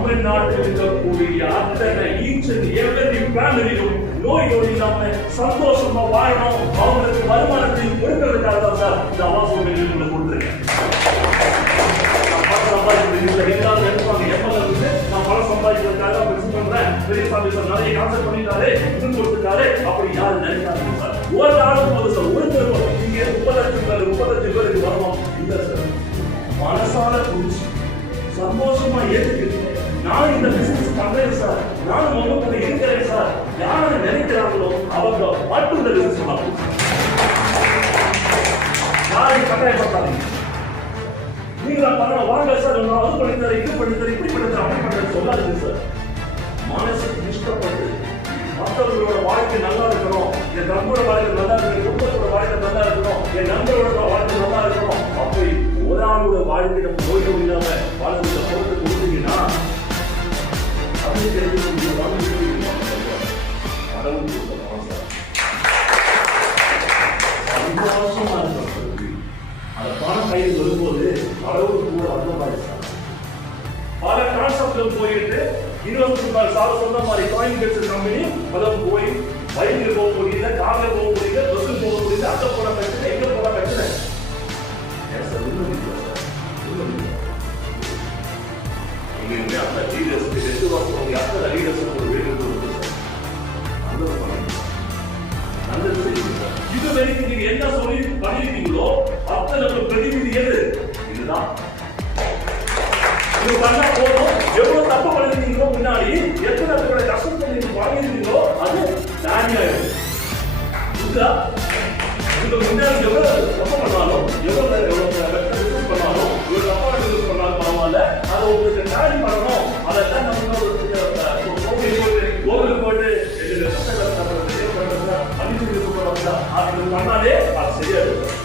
தமிழ்நாட்டில் இருக்கக்கூடிய அத்தனை ஈச் அண்ட் எவரி ஃபேமிலியும் நோய் நொடி இல்லாம சந்தோஷமா வாழணும், அவங்களுக்கு வருமானத்தை கொடுக்கறதுக்காக தான் சார் இந்த ஆவாஸ் உங்களை கொடுத்துருக்கேன். எல்லாரும் நினைப்பாங்க எம்எல்ஏ வந்து நான் பணம் சம்பாதிக்கிறதுக்காக பிசினஸ் பண்றேன், பெரியசாமி சார் நிறைய கான்செப்ட் பண்ணிட்டாரு, இது கொடுத்துட்டாரு, அப்படி யாரும் நினைக்காதீங்க சார். ஒரு நாளும் போது சார் ஒரு நீங்க 30 லட்சம் பேருக்கு வரணும் இல்ல சார். மனசால குறிச்சு சந்தோஷமா ஏற்றுக்கிட்டு நான் இந்த பிசினஸ் பண்றேன் சார், நான் உங்க இருக்கிறேன் சார், யாரை நினைக்கிறாங்களோ அவங்க மட்டும் இந்த பிசினஸ் பண்ணலாம். யாரையும் கட்டாயப்படுத்தாதீங்க. நீங்களா பண்ண வாங்க சார், நான் அது பண்ணித்தரேன், இது பண்ணித்தரேன், இப்படி பண்ணித்தரேன், அப்படி பண்ணுறேன் சொல்லாது சார். மனசுக்கு இஷ்டப்பட்டு மற்றவர்களோட வாழ்க்கை நல்லா இருக்கணும், என் நண்பரோட வாழ்க்கை நல்லா இருக்கணும், குடும்பத்தோட வாழ்க்கை நல்லா இருக்கணும், என் நண்பரோட வாழ்க்கை நல்லா இருக்கணும், அப்படி ஒரு ஆளோட வாழ்க்கையிடம் நோய்கள் இல்லாம வாழ்க்கை பொறுத்து கொடுத்தீங்கன்னா அப்படி தெரிஞ்சு கடவுள் சந்தோஷமா இருக்கும். அந்த பணம் கையில் வரும்போது கடவுள் கூட அர்த்தமாயிருக்காங்க. பல கான்செப்ட்கள் போயிட்டு இன்னொரு சார் சொன்ன மாதிரி காயின் பெற்ற கம்பெனி பலம் போய் பைக்கில் போக முடியல, காரில் போக முடியல, பஸ்ஸில் போக முடியல, அங்க போன பிரச்சனை, எங்க போன பிரச்சனை. அந்த லீடர்ஸ்க்கு எட்டு வருஷம் அத்தனை லீடர்ஸ் ஒரு வீடு நல்லது செய்யுங்க. இது வரைக்கும் நீங்க என்ன சொல்லி பண்ணிருக்கீங்களோ அத்தனை பிரதிநிதி எது இதுதான். இது பண்ணா போதும். எவ்வளவு தப்பு பண்ணிருக்கீங்களோ முன்னாடி எத்தனை பேரோட கஷ்டத்தை நீங்க வாங்கிருக்கீங்களோ அது தானியம். இதுக்கு முன்னாடி எவ்வளவு தப்பு பண்ணாலும் எவ்வளவு பண்ணாலும் ஒரு தப்பா யூஸ் பண்ணாலும் பரவாயில்ல, அதை உங்களுக்கு தாடி பண்ணணும். அதெல்லாம் நம்ம கோவில் போட்டு பண்ணாலே அது சரியா இருக்கும்.